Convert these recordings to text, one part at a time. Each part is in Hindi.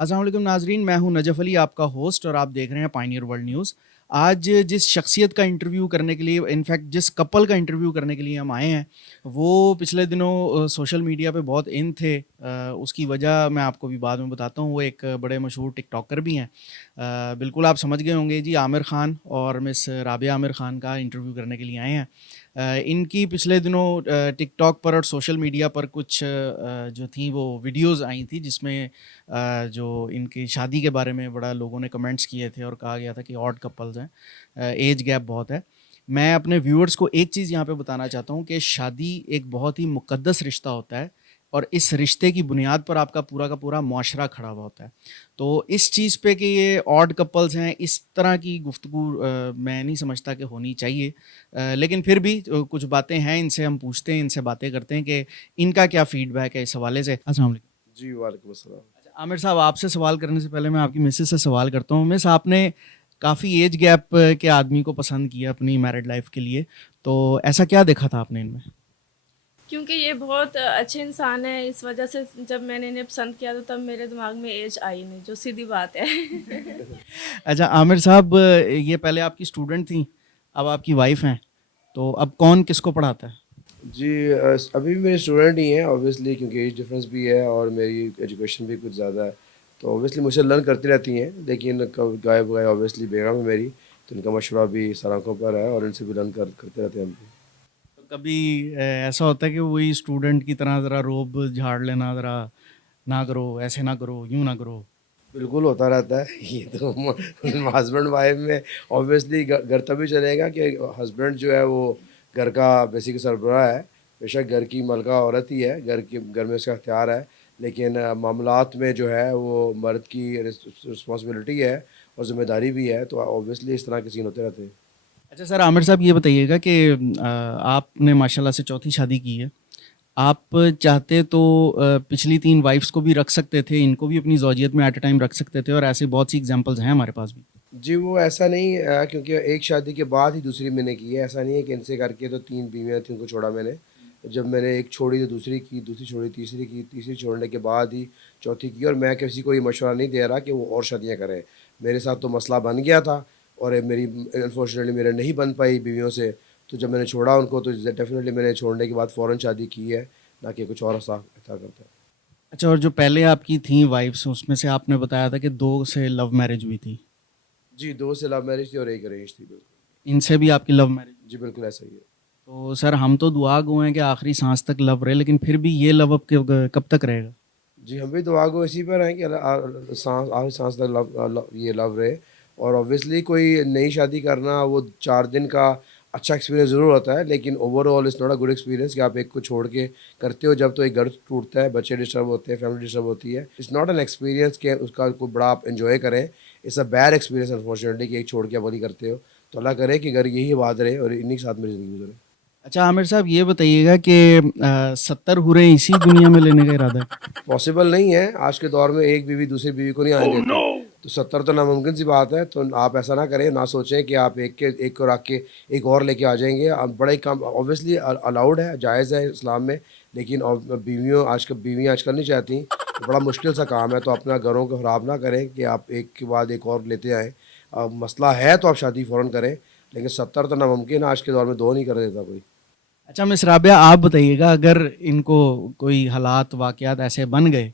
अस्सलाम वालेकुम नाजरीन, मैं हूं नजफ़ अली, आपका होस्ट, और आप देख रहे हैं पायनियर वर्ल्ड न्यूज़। आज जिस शख्सियत का इंटरव्यू करने के लिए, इनफैक्ट जिस कपल का इंटरव्यू करने के लिए हम आए हैं, वो पिछले दिनों सोशल मीडिया पे बहुत इन थे। उसकी वजह मैं आपको भी बाद में बताता हूँ। वो एक बड़े मशहूर टिकटॉकर भी हैं। बिल्कुल आप समझ गए होंगे जी, आमिर ख़ान और मिस राबिया आमिर ख़ान का इंटरव्यू करने के लिए आए हैं। इनकी पिछले दिनों टिकटॉक पर और सोशल मीडिया पर कुछ जो थी वो वीडियोस आई थी, जिसमें जो इनकी शादी के बारे में बड़ा लोगों ने कमेंट्स किए थे और कहा गया था कि ऑड कपल्स हैं, एज गैप बहुत है। मैं अपने व्यूअर्स को एक चीज़ यहाँ पे बताना चाहता हूँ कि शादी एक बहुत ही मुक़द्दस रिश्ता होता है, और इस रिश्ते की बुनियाद पर आपका पूरा का पूरा मुआशरा खड़ा हुआ होता है। तो इस चीज़ पे कि ये ऑड कपल्स हैं, इस तरह की गुफ्तगू मैं नहीं समझता कि होनी चाहिए। लेकिन फिर भी कुछ बातें हैं, इनसे हम पूछते हैं, इनसे बातें करते हैं कि इनका क्या फ़ीडबैक है इस हवाले से। अस्सलाम वालेकुम। जी, वालेकुम अस्सलाम। अच्छा, आमिर साहब, आपसे सवाल करने से पहले मैं आपकी मिसेस से सवाल करता हूँ। मिस, आपने काफ़ी एज गैप के आदमी को पसंद किया अपनी मैरिड लाइफ के लिए, तो ऐसा क्या देखा था आपने इनमें? क्योंकि ये बहुत अच्छे इंसान हैं, इस वजह से जब मैंने इन्हें पसंद किया तो तब मेरे दिमाग में एज आई नहीं, जो सीधी बात है। अच्छा आमिर साहब, ये पहले आपकी स्टूडेंट थी, अब आपकी वाइफ हैं, तो अब कौन किसको पढ़ाता है? जी, अभी भी मेरे स्टूडेंट ही हैं ऑब्वियसली, क्योंकि एज डिफरेंस भी है और मेरी एजुकेशन भी कुछ ज़्यादा है। तो ऑब्वियसली मुझसे लर्न करती रहती हैं, लेकिन कब गायब गए ऑब्वियसली बेगम है मेरी, तो इनका मशवरा भी सर आँखों पर है और इनसे भी लर्न करते रहते हैं हम भी। तो कभी ऐसा होता है कि वही स्टूडेंट की तरह ज़रा रोब झाड़ लेना, ज़रा ना करो, ऐसे ना करो, यूँ ना करो? बिल्कुल होता रहता है। ये तो हस्बैंड वाइफ में ऑब्वियसली घर तभी चलेगा कि हस्बैंड जो है वो घर का बेसिक सरबराह है। बेशक घर की मलका औरत ही है, घर में उसका अख्तियार है, लेकिन मामलात में जो है वो मर्द की रिस्पॉन्सिबिलिटी है और ज़िम्मेदारी भी है, तो ऑब्वियसली इस तरह के सीन होते रहते हैं। अच्छा सर, आमिर साहब ये बताइएगा कि आपने माशाल्लाह से चौथी शादी की है। आप चाहते तो पिछली 3 वाइफ़्स को भी रख सकते थे, इनको भी अपनी ज़ौजियत में एट अ टाइम रख सकते थे, और ऐसी बहुत सी एग्ज़ाम्पल्स हैं हमारे पास भी। जी, वो ऐसा नहीं क्योंकि एक शादी के बाद ही दूसरी मैंने की है। ऐसा नहीं है कि इनसे करके तो 3 बीवियाँ थी, उनको छोड़ा मैंने। जब मैंने एक छोड़ी तो दूसरी की, दूसरी छोड़ी तीसरी की, तीसरी छोड़ने के बाद ही चौथी की, और मैं किसी को ये मशवरा नहीं दे रहा कि वो और शादियाँ करे। मेरे साथ तो मसला बन गया था और मेरी अनफॉर्चुनेटली मेरे नहीं बन पाई बीवियों से, तो जब मैंने छोड़ा उनको तो डेफ़िनेटली मैंने छोड़ने के बाद फ़ौरन शादी की है, ना कि कुछ और ऐसा करता है। अच्छा, और जो पहले आपकी थीं वाइफ़्स, उसमें से आपने बताया था कि 2 से लव मैरिज हुई थी। जी, 2 से लव मैरिज थी और 1 अरेंज थी, बिल्कुल। इनसे भी आपकी लव मैरिज? जी, बिल्कुल ऐसा ही है। तो सर, हम तो दुआ गो हैं कि आखिरी सांस तक लव रहे, लेकिन फिर भी ये लव अब कब तक रहेगा? जी, हम भी दुआ गो इसी पर हैं कि सांस आखिरी सांस तक ये लव रहे। और ऑब्वियसली कोई नई शादी करना वो 4 दिन का अच्छा एक्सपीरियंस ज़रूर होता है, लेकिन overall it's not a good experience कि आप एक को छोड़ के करते हो जब, तो एक घर टूटता है, बच्चे डिस्टर्ब होते हैं, फैमिली डिस्टर्ब होती है। इट्स नॉट एन एक्सपीरियंस कि उसका कोई बड़ा आप एन्जॉय करें। It's a bad experience unfortunately कि एक छोड़ के आप वही करते हो। तो अल्लाह करे कि घर यही आबाद रहे और इन्हीं के साथ मेरी ज़िंदगी गुज़रे। अच्छा आमिर साहब, ये बताइएगा कि 70 हूरें इसी दुनिया में लेने का इरादा है? पॉसिबल नहीं है, आज के दौर में एक बीवी दूसरी बीवी को नहीं आने देती। no! तो 70 तो नामुमकिन सी बात है, तो आप ऐसा ना करें, ना सोचें कि आप एक को रख के एक और लेके आ जाएँगे। अब बड़ा ही कम ऑब्वियसली अलाउड है, जायज़ है इस्लाम में, लेकिन बीवियाँ आजकल नहीं चाहती, तो बड़ा मुश्किल सा काम है, तो अपना घरों को ख़राब ना करें कि आप एक के बाद एक और लेते आएँ। मसला है तो आप शादी फ़ौरन करें, लेकिन 70 तो नामुमकिन है, आज के दौर में 2 नहीं कर देता कोई। अच्छा मिस राबिया, आप बताइएगा, अगर इनको कोई हालात वाक़यात ऐसे बन गए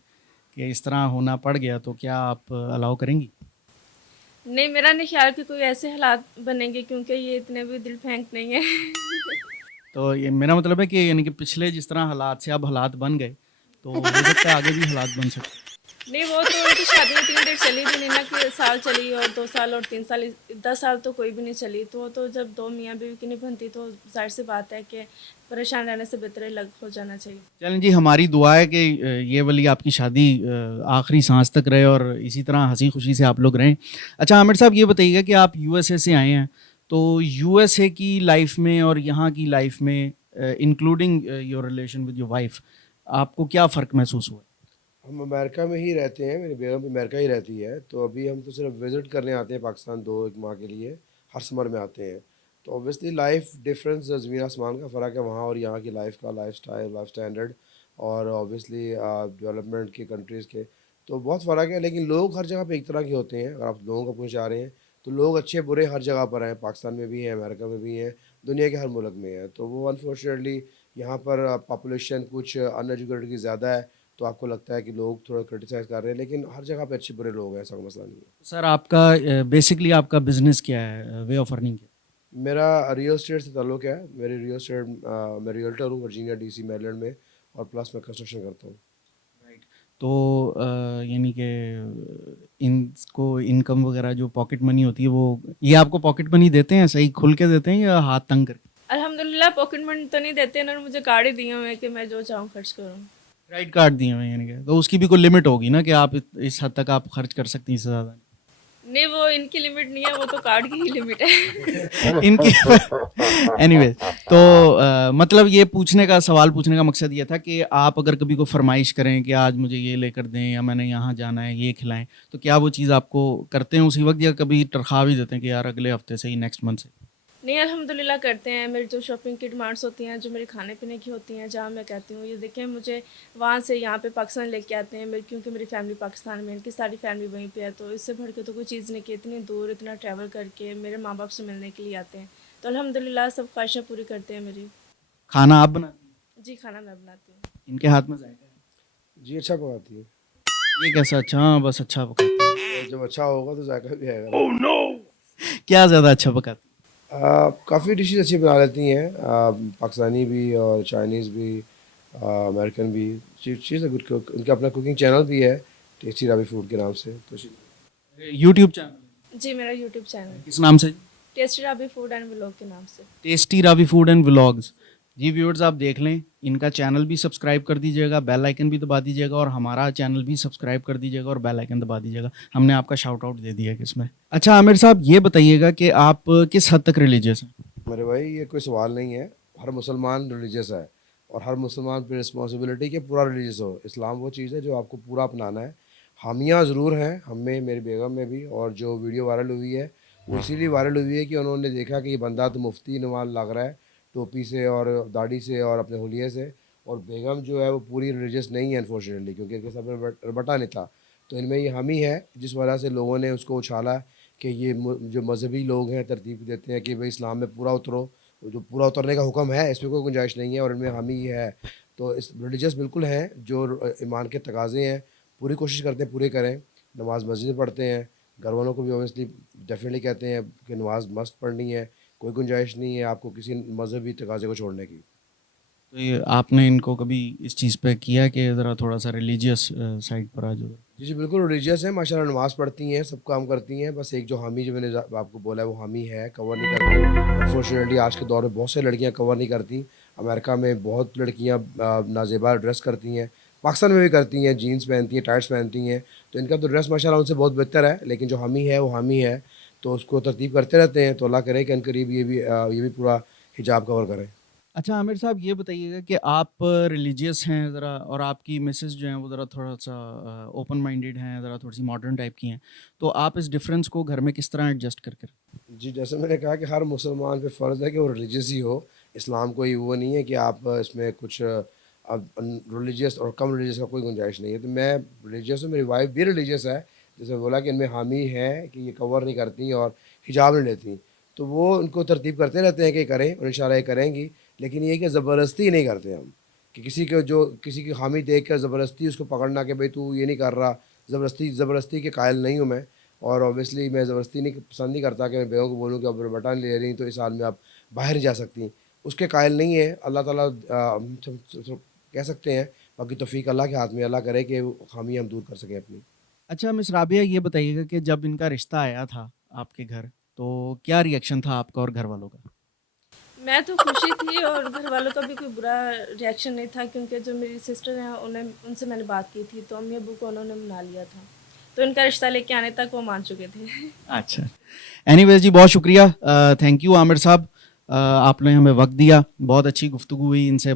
कि इस तरह होना पड़ गया, तो क्या आप अलाउ करेंगी? नहीं, मेरा नहीं ख्याल कि कोई ऐसे हालात बनेंगे, क्योंकि ये इतने भी दिल फेंक नहीं है। तो ये मेरा मतलब है कि यानी कि पिछले जिस तरह हालात से अब हालात बन गए, तो हो सकता है आगे भी हालात बन सकते हैं। नहीं, वो तो उनकी शादी इतनी देर चली भी नहीं ना, कि साल चली और 2 साल और 3 साल, 10 साल तो कोई भी नहीं चली। तो वो तो जब दो मियाँ बीवी की नहीं बनती, तो जाहिर सी बात है कि परेशान रहने से बेहतर है अलग हो जाना चाहिए। चलें जी, हमारी दुआ है कि ये वाली आपकी शादी आखिरी सांस तक रहे और इसी तरह हंसी खुशी से आप लोग रहें। अच्छा आमिर साहब, ये बताइएगा कि आप यूएसए से आए हैं, तो यूएसए की लाइफ में और यहाँ की लाइफ में, including your relation with your wife, आपको क्या फ़र्क महसूस हुआ? हम अमेरिका में ही रहते हैं, मेरी बेगम भी अमेरिका ही रहती है, तो अभी हम तो सिर्फ विज़िट करने आते हैं पाकिस्तान 2-1 माह के लिए, हर समर में आते हैं। तो ऑब्वियसली लाइफ डिफरेंस ज़मीन आसमान का फ़र्क है वहाँ और यहाँ की लाइफ का, लाइफस्टाइल, लाइफ स्टैंडर्ड और ऑब्वियसली डेवलपमेंट की कंट्रीज़ के। तो बहुत फ़र्क है, लेकिन लोग हर जगह पे एक तरह के होते हैं। अगर आप लोगों को पूछ जा रहे हैं तो लोग अच्छे बुरे हर जगह पर हैं, पाकिस्तान में भी हैं, अमेरिका में भी हैं, दुनिया के हर मुल्क में हैं। तो वो अनफॉर्चुनेटली यहाँ पर पॉपुलेशन कुछ अनएजुकेटेड की ज़्यादा है, तो आपको लगता है कि लोग थोड़ा क्रिटिसाइज़ कर रहे हैं, लेकिन हर जगह पे अच्छे बुरे लोग हैं, ऐसा कोई मसला नहीं है। सर आपका बेसिकली आपका बिजनेस क्या है, वे ऑफ अर्निंग क्या मेरा रियल एस्टेट से ताल्लुक़ है। मेरे रियल एस्टेट मैं रियल्टर हूँ वर्जीनिया डीसी मेरीलैंड में, और प्लस मैं कंस्ट्रक्शन करता हूँ। है? राइट। तो यानी कि इनको इनकम वगैरह जो पॉकेट मनी होती है वो ये आपको पॉकेट मनी देते हैं, सही खुल के देते हैं या हाथ तंग करके? अल्हम्दुलिल्लाह पॉकेट मनी तो नहीं देते, इन्होंने मुझे कार्ड ही दिए हुए हैं कि मैं जो चाहूँ खर्च करूँ। क्रेडिट कार्ड दिए हुए हैं यानी कि, तो उसकी भी कोई लिमिट होगी ना कि आप इस हद तक आप खर्च कर सकती हैं, इससे ज़्यादा नहीं, वो इनकी लिमिट नहीं है, वो तो कार्ड की ही लिमिट है। इनकी एनीवे। तो मतलब ये पूछने का सवाल पूछने का मकसद ये था कि आप अगर कभी को फरमाइश करें कि आज मुझे ये लेकर दें या मैंने यहाँ जाना है ये खिलाएं, तो क्या वो चीज़ आपको करते हैं उसी वक्त या कभी तनख्वाह भी देते हैं कि यार अगले हफ्ते से ही, नेक्स्ट मंथ से? नहीं, अल्हम्दुलिल्लाह करते हैं। मेरी जो शॉपिंग की डिमांड्स होती हैं, जो मेरे खाने पीने की होती हैं, जहाँ मैं कहती हूँ ये देखें मुझे वहाँ से यहाँ पे पाकिस्तान लेके आते हैं मेरे, क्योंकि मेरी फैमिली पाकिस्तान में, इनकी सारी फैमिली वहीं पे है, तो इससे बढ़ के तो कोई चीज़ नहीं कि इतनी दूर इतना ट्रैवल करके मेरे माँ बाप से मिलने के लिए आते हैं। तो अल्हम्दुलिल्लाह सब ख्वाहिशें पूरी करते हैं मेरी। खाना आप बनाती हैं? जी, खाना मैं बनाती हूँ। इनके हाथ में जाएगा है। जी, अच्छा पकाती है। ये कैसा? अच्छा, हाँ बस अच्छा पकाती हैं। और जब अच्छा होगा तो जायका भी आएगा ना। क्या ज़्यादा अच्छा पकाती काफ़ी डिशेज़ अच्छी बना लेती हैं, पाकिस्तानी भी और चाइनीज़ भी, अमेरिकन भी। She is a good cook. उनका अपना कुकिंग चैनल भी है, टेस्टी रावी फूड के नाम से। तो हैं? यूट्यूब चैनल जी, मेरा यूट्यूब चैनल किस नाम से? Tasty Rabi food and vlog के नाम से। Tasty Ravi food and vlogs. जी व्यूअर्स, आप देख लें, इनका चैनल भी सब्सक्राइब कर दीजिएगा, बेल आइकन भी दबा दीजिएगा और हमारा चैनल भी सब्सक्राइब कर दीजिएगा और बेल आइकन दबा दीजिएगा। हमने आपका शाउट आउट दे दिया है किसमें। अच्छा आमिर साहब, ये बताइएगा कि आप किस हद तक रिलीजियस हैं? मेरे भाई, ये कोई सवाल नहीं है। हर मुसलमान रिलीजियस है, और हर मुसलमान पे रिस्पॉन्सिबिलिटी कि पूरा रिलीजियस हो। इस्लाम वो चीज़ है जो आपको पूरा अपनाना है। हामियाँ ज़रूर हैं हम में, मेरी बेगम में भी, और जो वीडियो वायरल हुई है वो इसीलिए वायरल हुई है कि उन्होंने देखा कि ये बंदा तो मुफ्ती नुमान लग रहा है, टोपी से और दाढ़ी से और अपने हुलिये से, और बेगम जो है वो पूरी रिलीजियस नहीं है अनफॉर्चुनेटली, क्योंकि इनके सब में रबटा नहीं था। तो इनमें ये हामी है, जिस वजह से लोगों ने उसको उछाला कि ये जो मजहबी लोग हैं तरतीब देते हैं कि भाई इस्लाम में पूरा उतरो, जो पूरा उतरने का हुक्म है इसमें कोई गुंजाइश नहीं है, और इनमें हामी ये है। तो इस रिलीजियस बिल्कुल हैं, जो ईमान के तकाज़े हैं पूरी कोशिश करते हैं पूरे करें। नमाज मस्जिद में पढ़ते हैं, घर वालों को भी ऑब्वियसली डेफिनेटली कहते हैं कि नमाज मस्त पढ़नी है, कोई गुंजाइश नहीं है आपको किसी मजहबी तकाज़े को छोड़ने की। तो ये आपने इनको कभी इस चीज़ पे किया कि ज़रा थोड़ा सा रिलीजियस साइड पर आ जाओ? जी जी, बिल्कुल रिलीजियस है माशाल्लाह, नमाज़ पढ़ती हैं, सब काम करती हैं। बस एक जो हामी जो मैंने आपको बोला है वो हामी है, कवर नहीं करती। अनफॉर्चुनेटली आज के दौर में बहुत से लड़कियां कवर नहीं करती। अमेरिका में बहुत लड़कियां नाजेबा ड्रेस करती हैं, पाकिस्तान में भी करती हैं, जीन्स पहनती हैं, टाइट्स पहनती हैं। तो इनका तो ड्रेस माशाल्लाह उनसे बहुत बेहतर है, लेकिन जो हामी है वो हामी है, तो उसको तरतीब करते रहते हैं। तो अल्लाह करे कि अनकरीब ये भी पूरा हिजाब कवर करें। अच्छा आमिर साहब, ये बताइएगा कि आप रिलीजियस हैं ज़रा, और आपकी मिसेस जो हैं वो ज़रा थोड़ा सा ओपन माइंडेड हैं, ज़रा थोड़ी सी मॉडर्न टाइप की हैं, तो आप इस डिफरेंस को घर में किस तरह एडजस्ट कर कर? जी, जैसे मैंने कहा कि हर मुसलमान पे फ़र्ज़ है कि वो रिलीजियस ही हो। इस्लाम कोई वो नहीं है कि आप इसमें कुछ अब रिलीजियस और कम रिलीजियस का कोई गुंजाइश नहीं है। तो मैं रिलीजियस हूँ, मेरी वाइफ भी रिलीजियस है। जैसे बोला कि इनमें हामी है कि ये कवर नहीं करती और हिजाब नहीं लेती, तो वो उनको तरतीब करते रहते हैं कि करें, और इंशाल्लाह ये करेंगी। लेकिन ये है कि ज़बरदस्ती नहीं करते हम, कि किसी की हामी देख कर ज़बरदस्ती उसको पकड़ना कि भाई तू ये नहीं कर रहा। ज़बरदस्ती के कायल नहीं हूँ मैं, और ऑब्वियसली मैं ज़बरदस्ती नहीं पसंद नहीं करता कि मैं बेगम को बोलूँ कि अब बटा नहीं ले रही तो इस हाल में आप बाहर नहीं जा सकती। उसके कायल नहीं है। अल्लाह ताला कह सकते हैं, बाकी तौफ़ीक अल्लाह के हाथ में। अल्लाह करे कि वो खामी हम दूर कर सकें अपनी। अच्छा मिस राबिया, ये बताइएगा कि जब इनका रिश्ता आया था आपके घर, तो क्या रिएक्शन था आपका और घर वालों का? मैं तो खुशी थी, और घर वालों का भी कोई बुरा रिएक्शन नहीं था, क्योंकि जो मेरी सिस्टर हैं उनसे मैंने बात की थी, तो अम्मी अब्बू को उन्होंने मना लिया था, तो इनका रिश्ता लेके आने तक वो मान चुके थे। अच्छा, एनीवेज जी, बहुत शुक्रिया, थैंक यू आमिर साहब, आपने हमें वक्त दिया, बहुत अच्छी गुफ्तगू हुई इनसे।